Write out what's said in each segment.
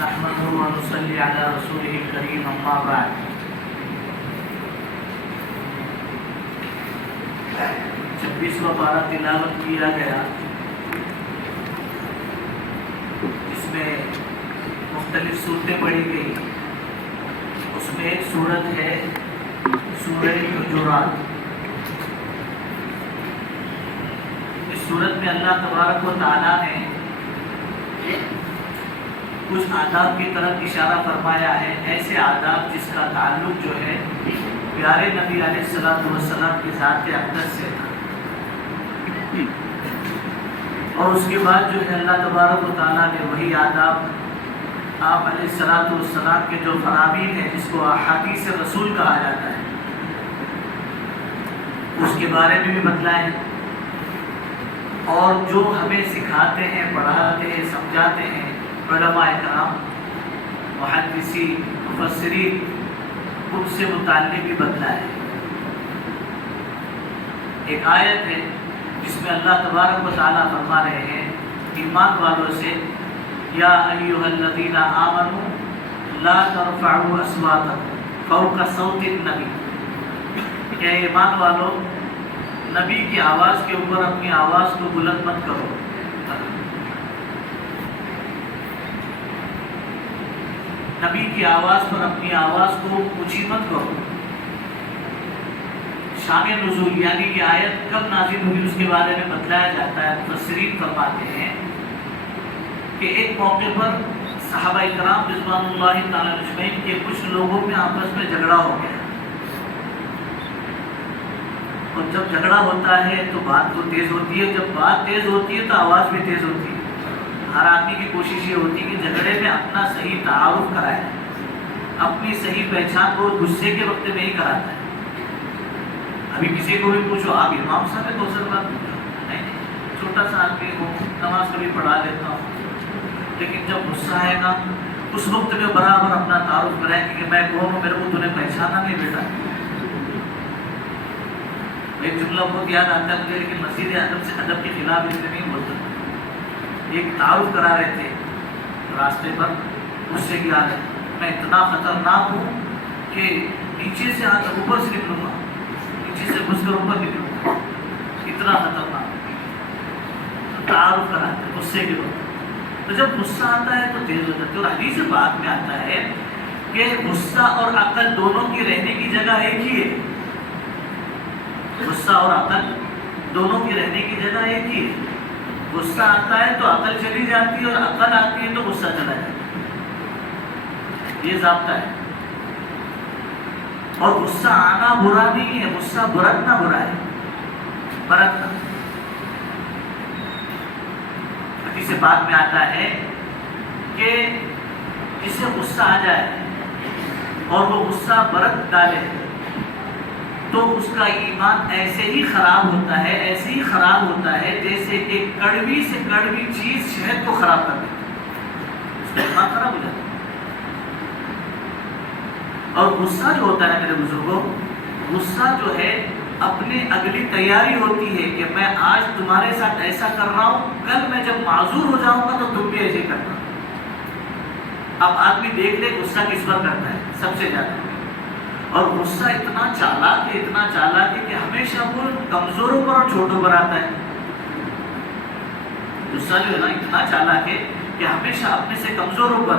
نحمده ونصلي على رسوله الكريم اما بعد. چھبیسواں پارہ تلاوت کیا گیا، جس میں مختلف صورتیں پڑھی گئی. اس میں ایک صورت ہے سورہ حجرات. اس صورت میں اللہ تبارک و تعالیٰ نے کچھ آداب کی طرف اشارہ فرمایا ہے، ایسے آداب جس کا تعلق جو ہے پیارے نبی علیہ السلام کی ذات اقدس سے تھا. اور اس کے بعد جو ہے اللہ تبارک و تعالیٰ نے وہی آداب آپ علیہ السلام کے جو فرامین ہیں، جس کو احادیث رسول کہا جاتا ہے، اس کے بارے میں بھی بتلائے، اور جو ہمیں سکھاتے ہیں، پڑھاتے ہیں، سمجھاتے ہیں علماء کرام، محدثین، مفسرین، ان سے متعلق بھی بتلائے. ایک آیت ہے جس میں اللہ تبارک و تعالیٰ فرما رہے ہیں ایمان والوں سے، یا ایھا الذین آمنوا لا ترفعوا اصواتکم فوق صوت النبی، کہ ایمان والو نبی کی آواز کے اوپر اپنی آواز کو بلند مت کرو. نبی کی آواز پر اپنی آواز کو اونچی مت کرو. شان نزول یعنی یہ آیت کب نازل ہوئی اس کے بارے میں بتلایا جاتا ہے. مفسرین فرماتے ہیں کہ ایک موقع پر صحابہ کرام رضوان اللہ تعالی اجمعین کے کچھ لوگوں میں آپس میں جھگڑا ہو گیا. اور جب جھگڑا ہوتا ہے تو بات تو تیز ہوتی ہے، جب بات تیز ہوتی ہے تو آواز بھی تیز ہوتی ہے. ہر آدمی کی کوشش یہ ہوتی ہے کہ جھگڑے میں اپنا صحیح تعارف کرائے، اپنی صحیح پہچان کو غصے کے وقت میں ہی کراتا ہے. ابھی کسی کو بھی پوچھو آپ امام صاحب ہے تو سر بات نہیں، چھوٹا سا آدمی ہو، نماز کبھی پڑھا لیتا ہوں، لیکن جب غصہ آئے گا اس وقت میں برابر اپنا تعارف کرائے کہ میں کون ہوں، میرے کو تُو نے پہچانا نہیں بیٹا. ایک جملہ بہت یاد آتا ہے مجھے، لیکن مسجد ادب کے خلاف اس میں نہیں بولتا. ایک تعارف کرا رہے تھے راستے پر، مجھ سے کیا ہے میں اتنا خطرناک ہوں کہ نیچے سے اوپر سے نکلوں گا، نیچے سے گھس کر اوپر نکلوں گا، اتنا خطرناک. تعارف کراتے ہیں غصے کے وقت. تو جب غصہ آتا ہے تو تیز ہو جاتے ہیں. اور حدیث بات میں آتا ہے کہ غصہ اور عقل دونوں کی رہنے کی جگہ ایک ہی ہے. غصہ اور عقل دونوں کی رہنے کی جگہ ایک ہی ہے. غصہ آتا ہے تو عقل چلی جاتی ہے، اور عقل آتی ہے تو غصہ چلا جاتا ہے. یہ ضابطہ ہے. اور غصہ آنا برا نہیں ہے، غصہ برتنا برا ہے. برتنا حدیث بات میں آتا ہے کہ جسے غصہ آ جائے اور وہ غصہ برت ڈالے تو اس کا ایمان ایسے ہی خراب ہوتا ہے، ایسے ہی خراب ہوتا ہے جیسے ایک کڑوی سے کڑوی چیز شہد کو خراب کر دیتی ہے. اس کا ایمان خراب ہو جاتا ہے. اور غصہ جو ہوتا ہے میرے بزرگوں، غصہ جو ہے اپنے اگلی تیاری ہوتی ہے کہ میں آج تمہارے ساتھ ایسا کر رہا ہوں، کل میں جب معذور ہو جاؤں گا تو تم بھی ایسے کرنا. اب آدمی دیکھ لے غصہ کس پر کرتا ہے سب سے زیادہ. اور غصہ اتنا چالاک ہے، اتنا چالاک ہے کہ ہمیشہ وہ کمزوروں پر اور چھوٹوں پر آتا ہے. غصہ جو ہے نا اتنا چالاک ہے کہ ہمیشہ اپنے سے کمزوروں پر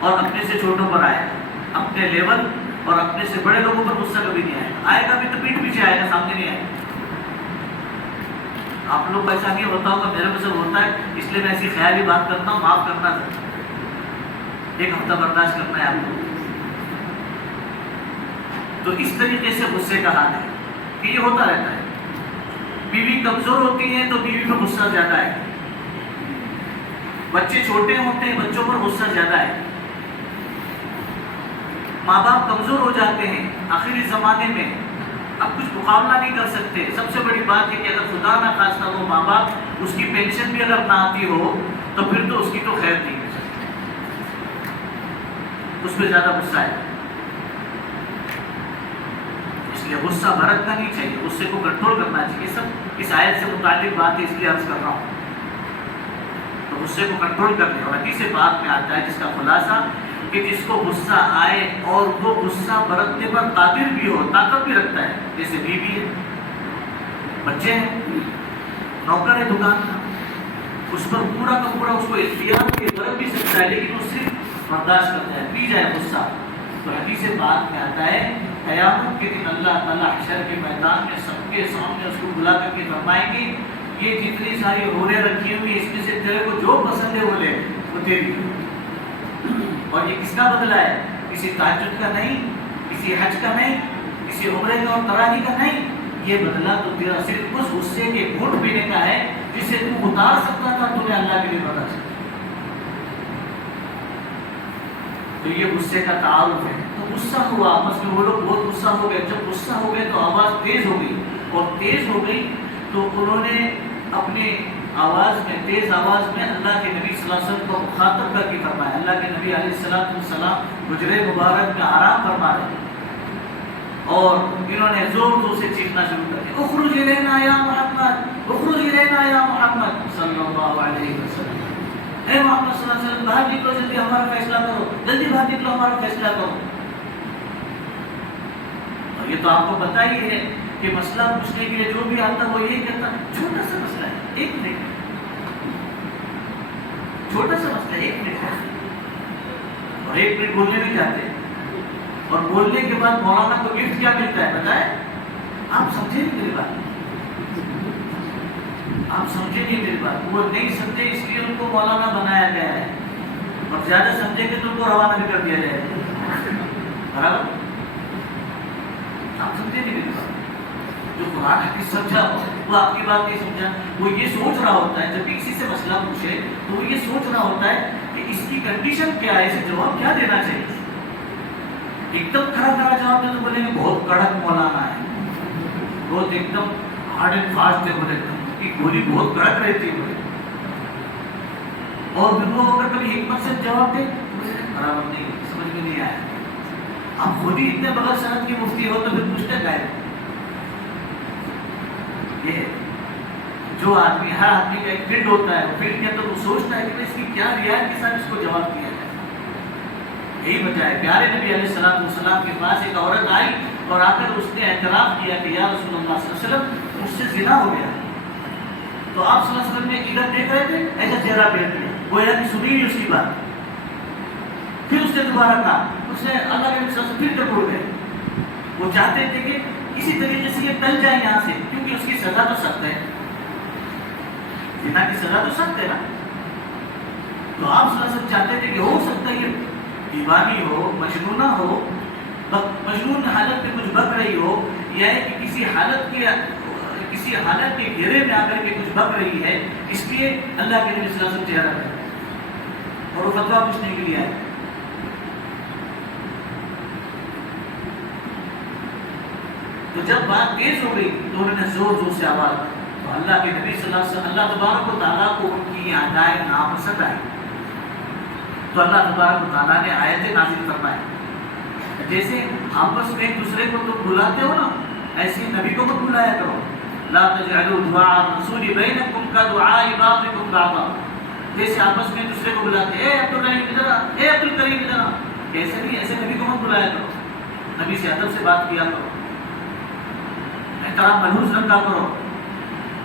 اور اپنے سے چھوٹوں پر آئے گا. اپنے لیول اور اپنے سے بڑے لوگوں پر غصہ کبھی نہیں آئے گا. آئے گا بھی تو پیٹھ پیچھے آئے گا، سامنے نہیں آئے گا. آپ لوگ کا ایسا نہیں ہوتا ہوگا، میرے کو سب ہوتا ہے، اس لیے میں ایسی خیالی بات کرتا ہوں. معاف کرنا تھا، ایک ہفتہ برداشت کرنا ہے آپ کو. تو اس طریقے سے غصے کا حال ہے کہ یہ ہوتا رہتا ہے. بیوی کمزور ہوتی ہے تو بیوی پر غصہ زیادہ ہے. بچے چھوٹے ہوتے ہیں، بچوں پر غصہ زیادہ ہے. ماں باپ کمزور ہو جاتے ہیں آخری زمانے میں، اب کچھ مقابلہ نہیں کر سکتے. سب سے بڑی بات ہے کہ اگر خدا نہ خواستہ وہ ماں باپ، اس کی پینشن بھی اگر نہ آتی ہو تو پھر تو اس کی تو خیر نہیں ہے، اس پہ زیادہ غصہ ہے. اس لیے غصہ برتنا نہیں چاہیے، غصے کو کنٹرول کرنا چاہیے. سب اس آیت سے متعلق بات ہے، اس لیے عرض کر رہا ہوں. تو غصے کو کنٹرول کر لے. اور حدیث پاک میں آتا ہے جس کا خلاصہ کہ جس کو غصہ آئے اور وہ غصہ برتنے پر قادر بھی ہو, طاقت بھی رکھتا ہے, جیسے بیوی ہے, بچے ہیں, نوکر ہے دکان کا, اس پر پورا کا پورا اس کو اختیار کے برت بھی سکتا ہے, لیکن وہ صرف برداشت کرتا ہے, پی جائے غصہ. تو حدیث پاک میں آتا ہے قیامت کے دن اللہ تعالیٰ حشر کے میدان میں سب کے سامنے اس کو بلا کر کے فرمائیں گے یہ جتنی ساری ہورے رکھی ہوئی اس میں سے تیرے کو جو پسند ہے وہ لے, وہ تیری. اور یہ کس کا بدلہ ہے؟ کسی تہجد کا نہیں, کسی حج کا نہیں, کسی عمرے کا اور تراویح کا نہیں. یہ بدلہ تو تیرا صرف اس غصے کے گھونٹ پینے کا ہے جسے تو اتار سکتا تھا, تمہیں اللہ کے لیے بتا سکتا. تو یہ غصے کا تعارف ہے. تو غصہ ہوا آپس میں, وہ لوگ بہت غصہ ہو گئے. جب غصہ ہو گئے تو آواز تیز ہو گئی, اور تیز ہو گئی تو انہوں نے اپنے آواز میں, تیز آواز میں اللہ کے نبی صلی اللہ علیہ وسلم کو مخاطب کر کے فرمایا. اللہ کے نبی علیہ السلام حجرے مبارک میں آرام فرما رہے ہیں, اور انہوں نے زور زور سے چیخنا شروع کر دیا, اخرج الینا یا محمد, اخرج الینا یا محمد صلی اللہ علیہ وسلم. اے محمد صلی اللہ علیہ وسلم باہر نکلو, جلدی ہمارا فیصلہ کرو, جلدی باہر نکلو, ہمارا فیصلہ کرو. اور یہ تو آپ کو پتا ہی ہے کہ مسئلہ پوچھنے کے لیے جو بھی آتا وہ یہی کہتا چھوٹا سا مسئلہ ہے, 1 منٹ, چھوٹا سا مسئلہ 1 منٹ ہے, اور 1 منٹ بولنے میں جاتے ہیں. اور بولنے کے بعد مولانا کو گفٹ کیا ملتا ہے بتائیں؟ آپ سمجھے نہیں میری بات, آپ سمجھے نہیں میری بات. وہ نہیں سمجھے اس لیے ان کو مولانا بنایا گیا ہے, اور زیادہ سمجھے کہ تو ان کو روانہ بھی کر دیا جائے گا. برابر, آپ سمجھے نہیں میری بات. جو قرآن حدیث سمجھا وہ آپ کی بات نہیں سمجھا. وہ یہ سوچ رہا ہوتا ہے جب بھی کسی سے مسئلہ پوچھے تو وہ یہ سوچ رہا ہوتا ہے کہ اس کی کنڈیشن کیا ہے, اسے جواب کیا دینا چاہیے. ایک دم کھڑا کھڑا جواب دے تو بولیں گے بہت کڑک مولانا ہے, بہت ایک دم ہارڈ اینڈ فاسٹ ہے, بولے کی گولی بہت کڑک رہتی ہے بولے. اور پھر وہ اگر کبھی حکمت سے جواب دے برابر نہیں, سمجھ میں نہیں آیا. آپ خود ہی اتنے بغیر سند کی مفتی ہو تو پھر پوچھتے گئے. یہ جو آدمی, ہر آدمی کا ایک فیلڈ ہوتا ہے, وہ فیلڈ کے اندر وہ سوچتا ہے کہ اس کی کیا رعایت کے ساتھ اس کو جواب دیا جائے. یہی وجہ ہے پیارے نبی علیہ السلام کے پاس ایک عورت آئی اور آ کر اس نے اعتراف کیا کہ یا رسول اللہ صلی اللہ علیہ وسلم مجھ سے زنا ہو گیا. تو آپ صلی اللہ علیہ وسلم نے ادھر دیکھ رہے تھے, ایسا چہرہ پھیر دیا, گویا کہ سنی نہیں اس کی بات. پھر اس نے دوبارہ کہا, اس نے اللہ کے نبی صلی اللہ علیہ وسلم پھر ٹکر گئے. وہ چاہتے تھے کہ کسی طریقے سے یہ ٹل جائے یہاں سے, کیونکہ اس کی سزا تو سخت ہے, زنا کی سزا تو سخت ہے نا. تو آپ صلی اللہ علیہ وسلم چاہتے تھے کہ ہو سکتا ہے یہ دیوانی ہو, مجنونہ ہو, مجنون حالت میں کچھ بک رہی ہو, یا کہ کسی حالت کے گھیرے میں آ کر کے کچھ بک رہی ہے, اس لیے اللہ کے نبی صلی اللہ علیہ وسلم چہرہ کرے اور وہ فتویٰ پوچھنے کے لیے آئے. تو جب بات تیز ہو گئی تو انہوں نے زور زور سے آواز دی. تو اللہ کے نبی صلی اللہ علیہ وسلم, اللہ تبارک و تعالیٰ کو ان کی ادائیں ناپسند آئی. تو اللہ تبارک و تعالیٰ نے آیتیں نازل فرمائی. جیسے آپس میں ایک دوسرے کو تم بلاتے ہو نا, ایسے نبی کو مت بلایا کرو. لا تجعلوا دعاء الرسول بینکم کدعاء بعضکم بعضا. جیسے آپس میں ایک دوسرے کو بلاتے ہیں, اے عبدالرحیم ادھر آ, اے عبدالکریم ادھر آ, ایسے نہیں, ایسے نبی کو مت بلایا کرو. نبی سے ادب سے بات کیا کرو, احترام ملحوظ رکھا کرو.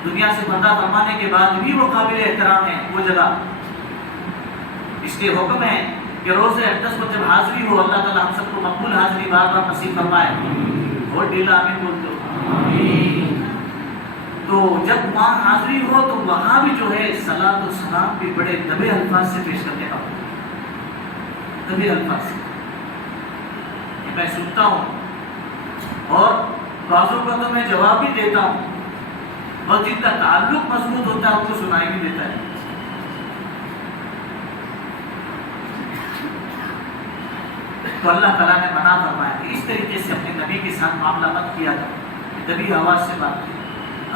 دنیا سے پردہ فرمانے کے بعد بھی وہ قابل احترام ہے وہ جگہ. اس لیے حکم ہے کہ روز اقدس کو جب حاضری ہو, اللہ تعالیٰ ہم سب کو مقبول حاضری بار بار نصیب فرمائے. بہت ڈیلا آمین بولتے ہو. تو جب وہاں حاضری ہو تو وہاں بھی جو ہے صلاۃ و سلام بھی بڑے دبے الفاظ سے پیش کرنے کا, دبے الفاظ سے. میں سنتا ہوں اور بعضوں کا تو میں جواب بھی دیتا ہوں, اور جن کا تعلق مضبوط ہوتا ہے ان کو سنائی بھی دیتا ہے. تو اللہ تعالیٰ نے منع فرمایا کہ اس طریقے سے اپنے نبی کے ساتھ معاملہ مت کیا کرو, دبی آواز سے بات کی.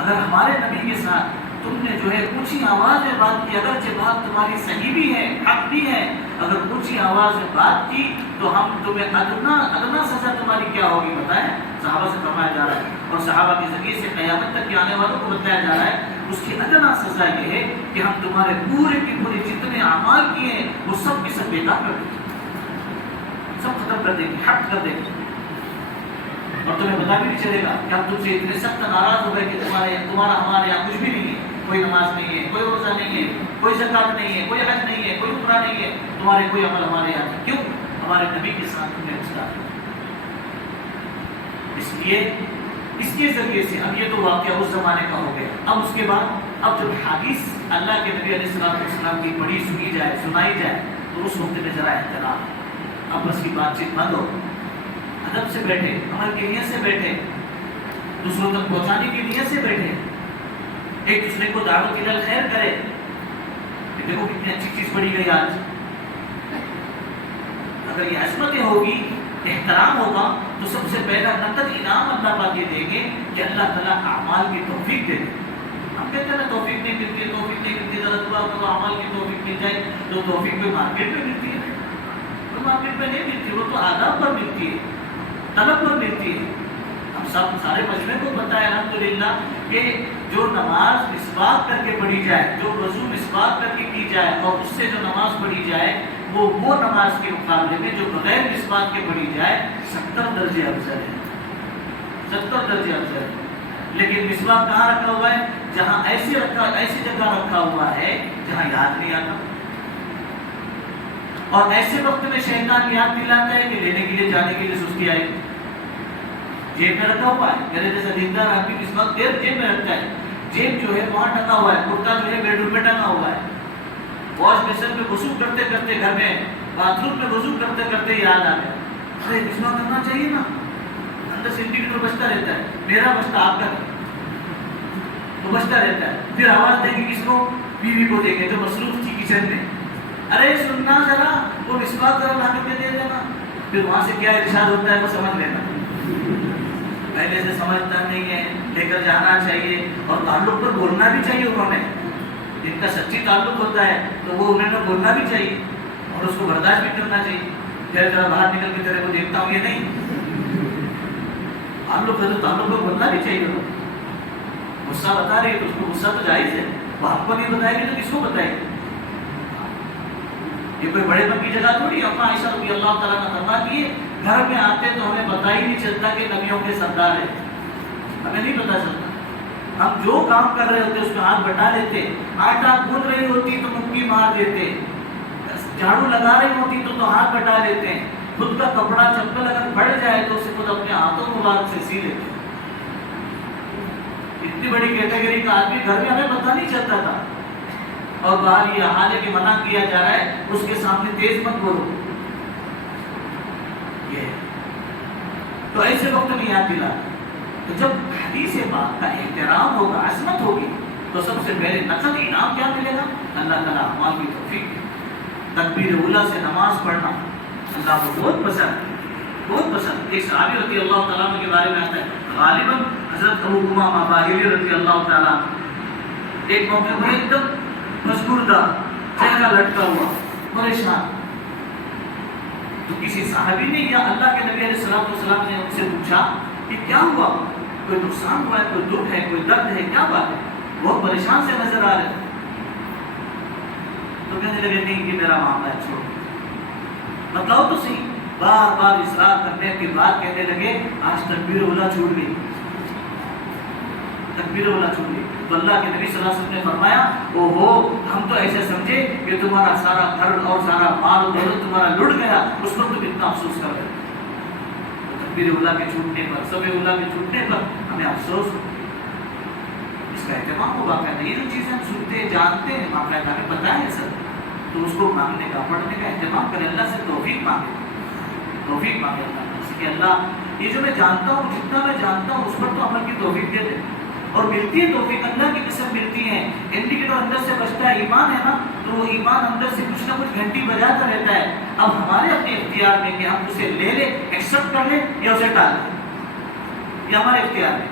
اگر ہمارے نبی کے ساتھ تم نے جو ہے اونچی آواز میں بات کی, اگرچہ بات تمہاری صحیح بھی ہے, حق بھی ہے, اگر اونچی آواز میں بات کی تو ہم تمہیں ادنا سزا تمہاری کیا ہوگی بتائیں. صحابہ سے فرمایا جا رہا ہے, اور صحابہ کے ذریعے سے قیامت تک کے آنے والوں کو بتایا جا رہا ہے, اس کی ادنا سزا یہ ہے کہ ہم تمہارے پورے کی پورے جتنے اعمال کیے ہیں وہ سب کی سب بیکار کر دیں گے، سب ختم کر دیں گے، حق کر دیں گے، اور تمہیں پتا بھی نہیں چلے گا کہ ہم تم سے اتنے سخت ناراض ہو گئے کہ تمہارا ہمارے یہاں کچھ بھی نہیں ہے، کوئی نماز نہیں ہے، کوئی روزہ نہیں ہے، کوئی زکات نہیں ہے، کوئی حج نہیں ہے، کوئی عمرہ نہیں ہے، تمہارے کوئی عمل ہمارے یہاں نہیں۔ کیوں؟ ہمارے نبی کے ساتھ تم نے رشتہ کیا۔ اس لیے اس کے ذریعے سے اب یہ تو واقعہ اس زمانے کا ہو گیا، اب اس کے بعد اب جب حدیث اللہ کے نبی علیہ السلام کی پڑھی سنی جائے، سنائی جائے، تو اس وقت میں ذرا احترام، آپس کی بات چیت بند ہو، ادب سے بیٹھے، عمل کی نیت سے بیٹھے، دوسروں تک پہنچانے کی نیت سے بیٹھے، ایک دوسرے کو دعوت الی الخیر کرے کہ دیکھو کتنی اچھی چیز پڑھی گئی آج۔ اگر یہ عظمتیں ہوگی، احترام ہوگا، تو سب سے پہلا نقد انعام اللہ پاک یہ دیں گے کہ اللہ تعالیٰ اعمال کی توفیق دے دے۔ ہم کہتے ہیں نا توفیق نہیں ملتی ہے، توفیق نہیں ملتی، ذرا دعا کرو اعمال کی توفیق مل جائے، تو توفیق پہ مارکیٹ میں ملتی ہے، تو مارکیٹ میں نہیں ملتی، وہ تو آداب پر ملتی ہے، طلب پر ملتی ہے۔ ہم سب سارے مجمع کو پتہ ہے الحمدللہ کہ جو نماز مسواک کر کے پڑھی جائے، جو وضو مسواک کر کے کی جائے، اور اس سے جو نماز پڑھی جائے وہ نماز کے مقابلے میں جو بغیر مسواک کے پڑھی جائے 70 درجے افضل ہے، 70 درجے افضل ہے۔ لیکن مسواک کہاں رکھا ہوا ہے؟ جہاں ایسی جگہ رکھا ہوا ہے جہاں یاد نہیں آتا، اور ایسے وقت میں شیطان یاد دلاتا ہے کہ لینے کے لیے جانے کے لیے سستی آئے، جیب میں رکھا ہوا ہے۔ میرے جیسا دیندار آدمی مسواک جیب میں رکھتا ہے، جیب جو ہے وہاں ٹنگا ہوا ہے، کرتا جو ہے بیڈ روم میں ٹنگا ہوا ہے، واش بیسن میں وضو کرتے کرتے، گھر میں باتھ روم میں وضو کرتے کرتے یاد آ گیا، ارے مسواک کرنا چاہیے نا، اندر سے انڈیکیٹر بجتا رہتا ہے، میرا بجتا آپ کا تو بجتا رہتا ہے، پھر آواز دیں گے کس کو؟ بیوی کو دیں گے جو مصروف تھی کچن میں، ارے سننا ذرا، وہ مسواک ذرا لا کے دے دینا، پھر وہاں سے کیا ارشاد ہوتا ہے وہ سمجھ لینا، پہلے سے سمجھتا نہیں ہے، لے کر جانا چاہیے، اور تعلق پر بولنا بھی چاہیے، انہوں نے جن کا سچی تعلق ہوتا ہے تو وہ انہوں نے بولنا بھی چاہیے اور اس کو برداشت بھی کرنا چاہیے۔ پھر ذرا باہر نکل کے تیرے کو دیکھتا ہوں، یہ نہیں، تعلق ہے تو تعلق کو بولنا بھی چاہیے۔ غصہ بتا رہی ہے تو اس کو غصہ تو جائز ہے، وہ آپ کو نہیں بتائے گی تو کس کو بتائے گی؟ یہ کوئی بڑے پن کی جگہ تھوڑی ہے۔ اما عائشہ رضی اللہ تعالیٰ عنہ فرماتی ہے گھر میں آتے تو ہمیں پتہ ہی نہیں چلتا کہ نبیوں کے سردار ہیں، ہمیں نہیں پتہ چلتا، ہم جو کام کر رہے ہوتے اس میں ہاتھ بٹا لیتے، آٹا گوندھ رہی ہوتی تو مٹھی مار دیتے، جھاڑو لگا رہی ہوتی تو ہاتھ بٹا لیتے، خود کا کپڑا چپل اگر پھٹ جائے تو اسے خود اپنے ہاتھوں مبارک سے سی لیتے۔ اتنی بڑی کیٹیگری کا آدمی گھر میں ہمیں پتہ نہیں چلتا تھا، اور باہر یہ حال ہے کہ منع کیا جا رہا ہے اس کے سامنے تیز مت بولو، یہ تو ایسے وقت میں یاد دلا۔ تو جب حدیث پاک کا احترام ہوگا، عظمت ہوگی، تو سب سے پہلے نقد انعام کیا ملے گا؟ اللہ تعالیٰ اعمال کی توفیق۔ تکبیر اولیٰ سے نماز پڑھنا اللہ کو بہت پسند، بہت پسند۔ ایک صحابی رضی اللہ تعالیٰ عنہ کے بارے میں آتا ہے، غالباً حضرت ابو امامہ باہلی رضی اللہ تعالیٰ عنہ ایک موقع پر ایک دم مشغول تھا، چہرہ لٹکا ہوا، پریشان، تو کسی صحابی نے یا اللہ کے نبی علیہ السلام نے ان سے پوچھا کہ کیا ہوا؟ کوئی نقصان ہوا ہے، کوئی دکھ ہے، کوئی درد ہے، کیا بات ہے؟ بہت پریشان سے نظر آ رہے، تو کہنے لگے نہیں یہ میرا معاملہ ہے، چھوڑ، بتلاؤ تو صحیح۔ بار بار اصرار کرنے کے بعد کہنے لگے آج تکبیر اولیٰ چھوٹ گئی، تکبیر اولیٰ چھوٹ گئی۔ تو اللہ کے نبی صلی اللہ علیہ وسلم نے فرمایا اوہو ہم تو ایسے سمجھے کہ تمہارا سارا گھر اور سارا مال و دولت تمہارا لٹ گیا، اس پر تم اتنا افسوس کر رہے ہو۔ تکبیر اولیٰ کے چھوٹنے پر، سب اولیٰ کے چھوٹنے پر ہمیں افسوس ہو، اس کا اہتمام ہو باقاعدہ۔ یہ جو چیزیں ہم سنتے جانتے ہیں باقاعدہ ہمیں پتہ ہے سر، تو اس کو مانگنے کا، پڑھنے کا اہتمام کریں، اللہ سے توفیق مانگے، توفیق مانگے اللہ سے کہ اللہ یہ جو میں جانتا ہوں، جتنا میں جانتا ہوں اس پر تو عمل کی توفیق دے دے، اور ملتی ہے توفیق اللہ کی قسم ملتی ہے۔ انڈیکیٹر اندر سے بجتا ہے، ایمان ہے نا، تو وہ ایمان اندر سے کچھ نہ کچھ گھنٹی بجاتا رہتا ہے۔ اب ہمارے اپنے اختیار میں کہ ہم اسے لے لیں، ایکسپٹ کر لیں یا اسے ٹال دیں، یہ ہمارے اختیار میں۔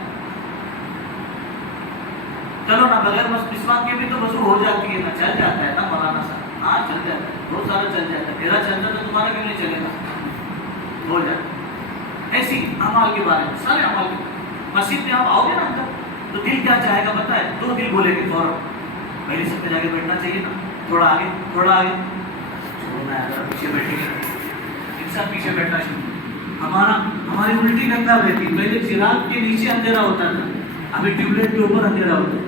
چلو نا بغیر مسواک کے بھی تو وضو ہو جاتی ہے نا، چل جاتا ہے نا مولانا صاحب، ہاں چل جاتا ہے، بہت سارا چل جاتا ہے، میرا چل جاتا ہے تمہارا کیوں نہیں چلے گا؟ ہو جاتا ہے۔ ایسی اعمال کے بارے میں، سارے اعمال کے، مسجد میں آپ آؤ گے نا اندر تو دل کیا چاہے گا پتہ ہے؟ دو دل بولے گے فوراً، پہلے سب پہ جا کے بیٹھنا چاہیے نا، تھوڑا آگے تھوڑا آگے، چھوڑنا ہے اگر پیچھے بیٹھیں گے انسان پیچھے بیٹھنا شروع، ہماری الٹی نقل رہتی، پہلے چراغ کے نیچے اندھیرا ہوتا تھا، ابھی ٹیوب لائٹ کے اوپر اندھیرا ہوتا ہے۔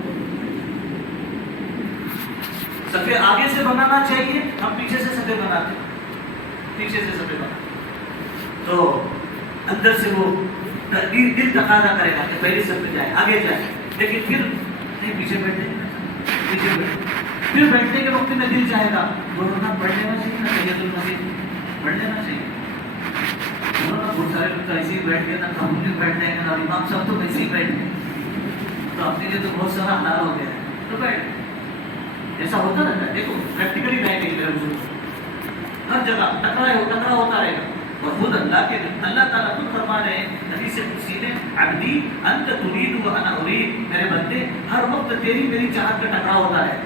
صفحے آگے سے بنانا چاہیے، ہم پیچھے سے صفحے بناتے ہیں، پیچھے سے صفحے بناتے ہیں، تو اندر سے وہ دل تقاضا کرے گا کہ پہلے صفحے جائے، آگے جائے، لیکن پھر نہیں پیچھے بیٹھے، پیچھے بیٹھے، پھر بیٹھنے کے وقت میں دل چاہے گا بولنا پڑھ لینا چاہیے نا، تحیۃ المسجد پڑھ لینا چاہیے، بہت سارے لوگ تو ایسے ہی بیٹھ گئے نا، ہم بھی بیٹھ جائیں گے، اور امام صاحب تو ویسے ہی بیٹھ گئے، تو اپنے لیے تو بہت سارا حلال ہو گیا ہے، تو بیٹھ، ایسا ہوتا رہتا ہے، دیکھو پریکٹیکلی بیٹھ گئے ہر جگہ ٹکرا ہوتا رہے گا، اور خود اللہ تعالیٰ خود فرما رہے ہیں حدیث قدسی میں، عبدی انت ترید وانا ارید، میرے بندے ہر وقت تیری میری چاہت کا ٹکراؤ ہوتا ہے،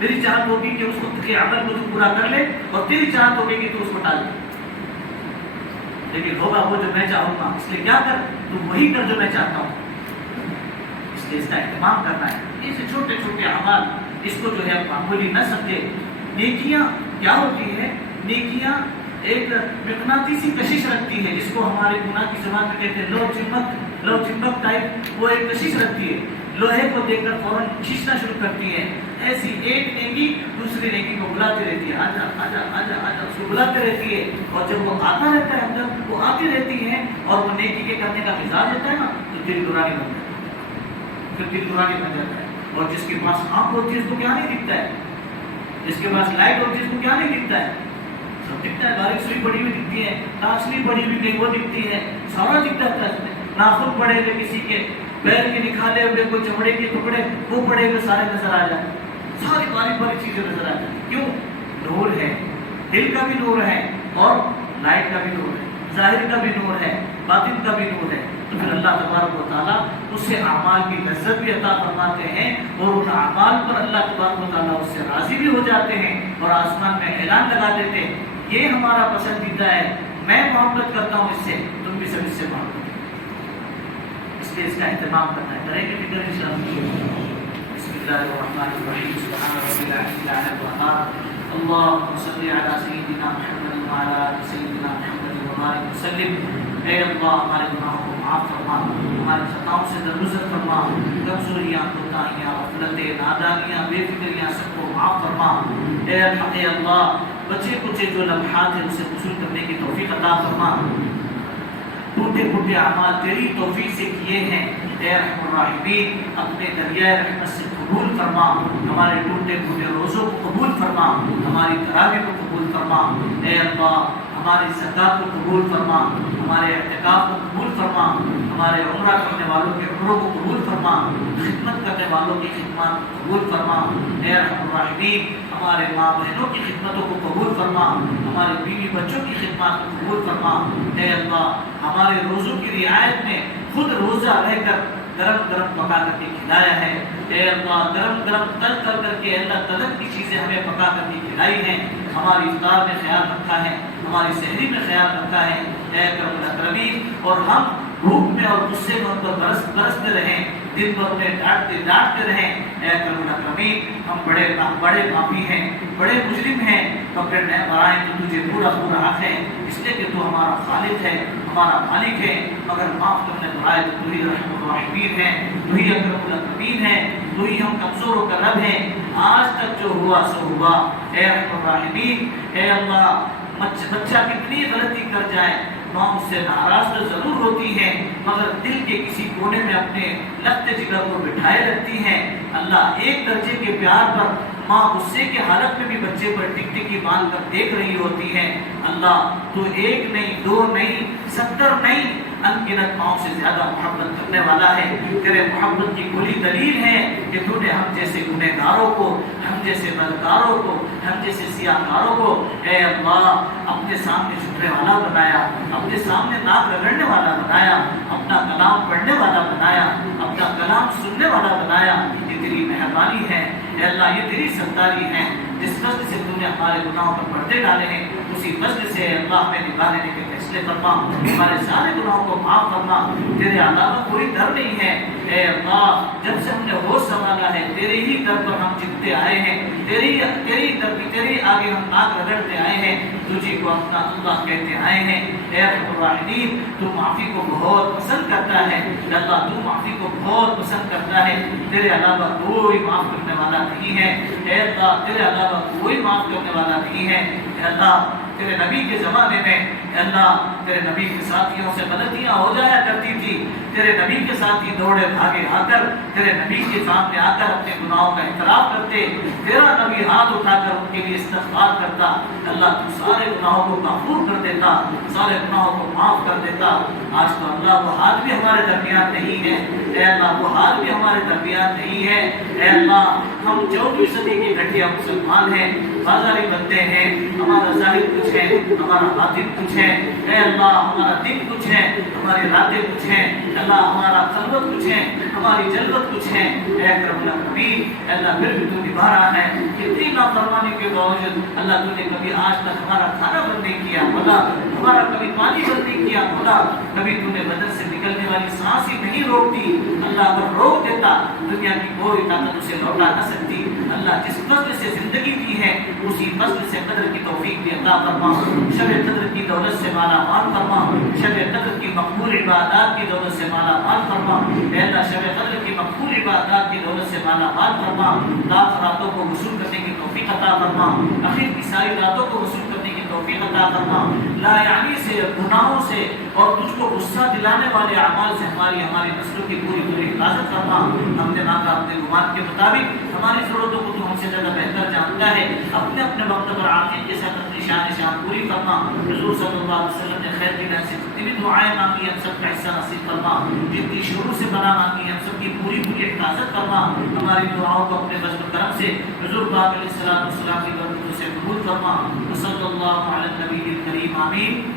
میری چاہت ہوگی کہ اس وقت کے عمل کو تو پورا کر لے، اور تیری چاہت ہوگی کہ تو اس کو ٹال لے، لیکن ہوگا وہ جو میں چاہوں گا، اس لیے کیا کر، تو وہی کر جو میں چاہتا ہوں، اس لیے اس کا اہتمام کرنا ہے، ایسے چھوٹے چھوٹے اعمال اس کو جو ہے معمولی نہ سمجھے۔ نیکیاں کیا ہوتی ہے؟ نیکیاں ایک مقناطیسی کشش رکھتی ہے، جس کو ہمارے گناہ کی زبان میں کہتے ہیں لو چمبک ٹائپ، وہ ایک کشش رکھتی ہے، لوہے کو دیکھ کر فوراً کھینچنا شروع کرتی ہے، ایسی ایک نیکی دوسری نیکی کو بلاتی رہتی ہے، آجا آجا آجا آجا، اس کو بلاتے رہتی ہے، اور جب وہ آتا رہتا ہے اندر، وہ آتی رہتی ہے، اور وہ نیکی کے کرنے کا مزاج ہوتا ہے نا، تو دل نورانی بن جاتا ہے، پھر دل نورانی بن جاتا ہے، اور جس کے پاس آنکھ ہوتی ہے اس کو کیا نہیں دکھتا ہے، جس کے پاس لائٹ ہوتی ہے اس کو کیا نہیں دکھتا ہے، سب دکھتا ہے، باریک سوئی پڑی ہوئی دکھتی ہے، تاسلی پڑی ہوئی کہیں وہ دکھتی ہے، سارا دکھتا ہے اس میں، ناخن پڑے ہوئے کسی کے، پیر کے نکالے ہوئے کوئی چمڑے کے ٹکڑے وہ پڑے ہوئے سارے نظر آ جائیں، ساری باریک باریک چیزیں نظر آ جائیں، کیوں؟ نور ہے، دل کا بھی نور ہے، اور لائٹ کا بھی نور ہے، ظاہر کا بھی نور ہے، باطن کا بھی نور ہے، تو پھر اللہ تبارک و تعالیٰ اس سے اعمال کی لذت بھی عطا فرماتے ہیں، اور ان اعمال پر اللہ تبارک و تعالیٰ اس سے راضی بھی ہو جاتے ہیں، اور آسمان میں اعلان لگا دیتے ہیں یہ ہمارا پسندیدہ ہے، میں محبت کرتا ہوں اس سے، تم بھی سب اس سے محبت کرو، اس لیے اس کا اہتمام کرنا ہے، کریں گے فکر انشاءاللہ۔ بسم اللہ الرحمن الرحیم، سبحان ربی الاعلی الوہاب، اللهم صل علی سیدنا محمد وعلی آل سیدنا محمد وبارک وسلم۔ اے اللہ ہمارے گناہوں کو معاف فرما، ہماری خطاؤں سے درگزر فرما، کمزوریاں، کوتاہیاں، غفلتیں، نادانیاں، بے فکریاں سب کو معاف فرما۔ اے اللہ بچے کچے جو لمحات ہیں اسے وصول کرنے کی توفیق عطا فرما، ٹوٹے پھوٹے اعمال تیری توفیق سے کیے ہیں، اے ارحم الراحمین اپنے دریائے رحمت سے قبول فرما، ہمارے ٹوٹے پھوٹے روزوں کو قبول فرما، ہماری تراویح کو قبول فرما، اے اللہ ہماری زکات کو قبول فرما، ہمارے اعتکاف کو قبول فرما، ہمارے عمرہ کرنے والوں کے عمروں کو قبول فرما، خدمت کرنے والوں کی خدمات کو قبول فرما، اے ارحم الراحمین ہمارے ماں بہنوں کی خدمتوں کو قبول فرما، ہمارے بیوی بچوں کی خدمات کو قبول فرما، اے اللہ ہمارے روزوں کی رعایت میں خود روزہ رہ کر گرم گرم پکا کر کے کھلایا ہے، اے اللہ گرم گرم تل کر کے اللہ تلک کی چیزیں ہمیں پکا کر کے کھلائی ہیں، ہماری افطار میں خیال رکھا ہے، ہماری سحری میں خیال رکھا ہے، اے اکرم الاکرمین، اور ہم بھوک میں اور غصے میں ان پر برستے رہیں، دن بھر انہیں ڈانٹتے رہیں، اے اکرم الاکرمین ہم بڑے پاپی ہیں، بڑے مجرم ہیں، پکڑنے برائیں تو تجھے پورا حق ہے، اس لیے کہ تو ہمارا خالق ہے، ہمارا مالک ہے، مگر معاف کرنے برائے تو ہی رحم الراحمین ہے، تو ہی اکرم الاکرمین ہے، تو ہی ہم کمزوروں کا رب ہے، آج تک جو ہوا سو ہوا، اے رحم الراحمین، اے اللہ بچہ کتنی غلطی کر جائے ماں اس سے ناراض تو ضرور ہوتی ہے، مگر دل کے کسی کونے میں اپنے لگتے جگر کو بٹھائے رکھتی ہے، اللہ ایک درجے کے پیار پر ماں غصے کے حالت میں بھی بچے پر ٹک ٹکی باندھ کر دیکھ رہی ہوتی ہے، اللہ تو ایک نہیں، دو نہیں، 70 نہیں، انگنت ماؤں سے زیادہ محبت کرنے والا ہے، تیرے محبت کی کھلی دلیل ہے کہ تو نے ہم جیسے گنہگاروں کو، ہم جیسے بدکاروں کو، ہم جیسے سیاہکاروں کو اے اللہ اپنے سامنے جھکنے والا بنایا، اپنے سامنے ناک رگڑنے والا بنایا، اپنا کلام پڑھنے والا بنایا، اپنا کلام سننے والا بنایا، یہ تیری مہربانی ہے، اے اللہ یہ تیری ستاری ہے، جس وجہ سے تو نے ہمارے گناہوں پر پردے ڈالے ہیں، اسی وجہ سے اللہ ہمیں نبھا لینے کے فیصلے فیصلے فرما، ہمارے سارے گناہوں کو معاف فرما، تیرے علاوہ کوئی در نہیں ہے اے اللہ، جب سے ہم نے ہوش سنبھالا ہے تیرے ہی در پر ہم جیتتے آئے ہیں، تیری در کی تیری آگے ہم ناک رگڑتے آئے ہیں، تجھے کو اپنا اللہ کہتے آئے ہیں۔ اے ارحم الراحمین، تو معافی کو بہت پسند کرتا ہے اللہ، تو معافی کو بہت پسند کرتا ہے، تیرے علاوہ کوئی معاف کرنے والا نہیں ہے اے اللہ، تیرے علاوہ کوئی معاف کرنے والا نہیں ہے اے اللہ۔ تیرے نبی کے زمانے میں اے اللہ تیرے نبی کے ساتھیوں سے غلطیاں ہو جایا کرتی تھی، تیرے نبی کے ساتھی دوڑے بھاگے آ کر تیرے نبی کے سامنے آ کر اپنے گناہوں کا اعتراف کرتے، تیرا نبی ہاتھ اٹھا کر ان کے لیے استغفار کرتا، اللہ تو سارے گناہوں کو معفو کر دیتا، سارے گناہوں کو معاف کر دیتا۔ آج تو اللہ وہ ہاتھ بھی ہمارے درمیان نہیں ہے اے اللہ، وہ ہاتھ بھی ہمارے درمیان نہیں ہے اے اللہ۔ ہم 14ویں صدی کے گھٹیا مسلمان ہیں، بازاری بندے ہیں، ہمارا ظاہر کچھ ہے، ہمارا باطن کچھ ہے اے اللہ، ہمارا دل کچھ ہے، ہماری راتیں کچھ ہیں اللہ، ہمارا خلوت کچھ ہے، ہماری جلوت کچھ ہے اے اکرم الاکرمین اے اللہ۔ پھر بھی تو نبھا رہا ہے، کتنی نافرمانی کے باوجود اللہ تو نے کبھی آج تک ہمارا کھانا بند نہیں کیا مولا، ہمارا کبھی پانی بند نہیں کیا مولا، کبھی تو نے بدن سے نکلنے والی سانس ہی نہیں روکتی اللہ، اگر روک دیتا دنیا کی کوئی طاقت اسے لوٹا نہ سکتی اللہ۔ جس فضل سے زندگی دی ہے اسی فضل سے قدر کی توفیق بھی عطا فرما، شب قدر کی دولت سے مالا مال فرما، شب قدر کی مقبول عبادات کی دولت سے مالا مال فرما اے اللہ، شب قدر کی مقبول عبادات کی دولت سے مالا مال فرما، رات راتوں کو وصول کرنے کی توفیق عطا فرما، آخر کی ساری راتوں کو وصول کرنے کی توفیق عطا فرما، لا یعنی سے گناہوں سے اور تجھ کو غصہ دلانے والے اعمال سے ہماری نسلوں کی پوری حفاظت فرما۔ ہم نے ناکا اپنے گمان کے مطابق ہماری ضرورتوں کو تو ہم سے زیادہ بہتر جانتا ہے، اپنے اپنے وقت پر عاقل کے ساتھ اپنی شان پوری فرما۔ حضور صلی اللہ علیہ وسلم نے خیر کی نہ سے جتنی بھی دعائیں مانگی ہم سب کا حصہ نصیب فرما، جتنی شروع سے بنا مانگی ہم سب کی پوری حفاظت فرما، ہماری دعاؤں کو اپنے فضل و کرم سے حضور پاک علیہ السلام کی برکتوں سے قبول فرما۔ صلی اللہ علیہ النبی الکریم آمین۔